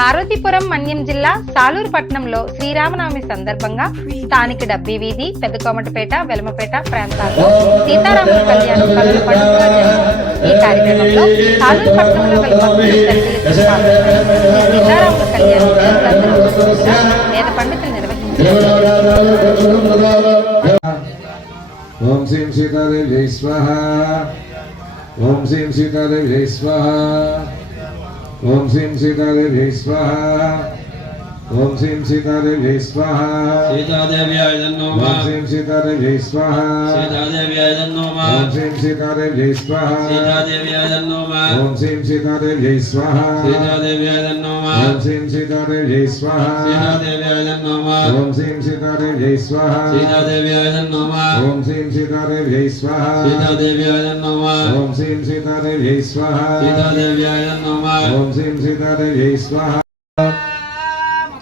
పార్వతీపురం మన్యం జిల్లా సాలూరు పట్టణంలో శ్రీరామనవమి సందర్భంగా స్థానిక డబ్బి వీధి పెద్దకోమటపేట వెలమపేట ప్రాంతాల్లో సీతారాముల కళ్యాణం కనుల పండుగ ఈ కార్యక్రమంలో సాలూరు పట్టణంలో గల భక్తులు సీతారాముల కళ్యాణం వేద పండితులు నిర్వహించారు. ఓం శ్రీం సీతాదేవ్యై స్వాహ. ఓం శ్రీం సీతాదేవ్యై స్వాహ. ఓం శ్రీం సీతాదేవి స్వాహ. ఓం శ్రీం సీతాదేవ్యై స్వాహ సీతాదేవ్యాయ నమః ఓం శ్రీం సీతాదేవ్యై స్వాహ సీతాదేవ్యాయ నమః ఓం శ్రీం సీతాదేవ్యై స్వాహ సీతాదేవ్యాయ నమః ఓం శ్రీం సీతాదేవ్యై స్వాహ సీతాదేవ్యాయ నమః ఓం శ్రీం సీతాదేవ్యై స్వాహ సీతాదేవ్యాయ నమః ఓం శ్రీం సీతాదేవ్యై స్వాహ సీతాదేవ్యాయ నమః ఓం శ్రీం సీతాదేవ్యై స్వాహ సీతాదేవ్యాయ నమః ఓం శ్రీం సీతాదేవ్యై స్వాహ సీతాదేవ్యాయ నమః ఓం శ్రీం సీతాదేవ్యై స్వాహ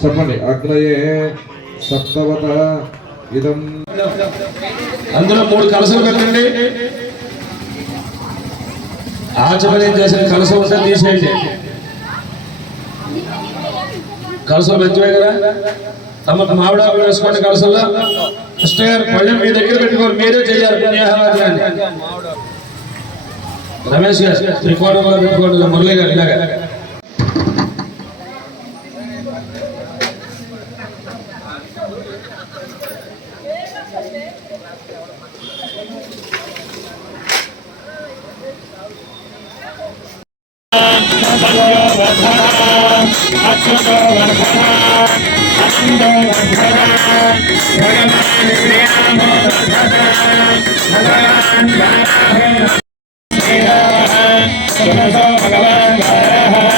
చెప్పండి. అగ్నయే సప్తవత ఇదం. అందులో మూడు కలసలు పెట్టండి. ఆచమనం చేసిన కలసం ఉంటే తీసేయండి. కలసలు పెంచువే కదా? తమ మామిడాకులు వేసుకోండి కలసల్లో. కృష్ణ గారు పళ్ళెం మీ దగ్గర పెట్టుకోరు మీరే చేయాలి పుణ్యాహరాజ్యాన్ని రమేష్ గారు త్రికోణంలో పెట్టుకోండి. మురళి గారు ఇలాగా. भगवान्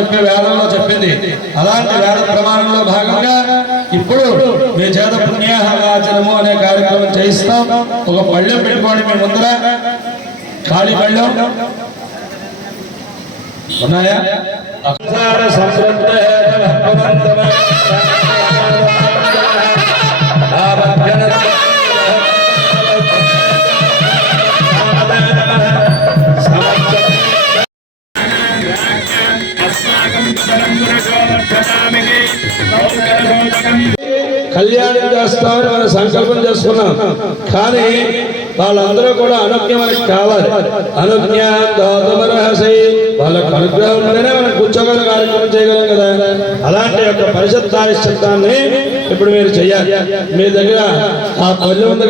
చెప్పే వేదంలో చెప్పింది. అలాంటి వేద ప్రమాణంలో భాగంగా ఇప్పుడు మీ చేత పుణ్యాహరాచనము అనే కార్యక్రమం చేయిస్తాం. ఒక పళ్ళెం పెట్టుకోండి మీ ముందర. ఖాళీ పళ్ళెం. ఉన్నాయా? కళ్యాణం చేస్తామని మనం సంకల్పం చేసుకున్నాం. కానీ వాళ్ళందరూ కూడా అనుజ్ఞ మనకి కావాలి. అనుజ్ఞ దోతమరహసై వాళ్ళకు అనుగ్రహం ఉంటేనే మనం కూర్చోగల కార్యక్రమం చేయగలం కదా. అలాంటి యొక్క పరిషత్ ఇప్పుడు మీరు చెయ్యాలి మీ దగ్గర ఆ పల్లె ఉంది కదా.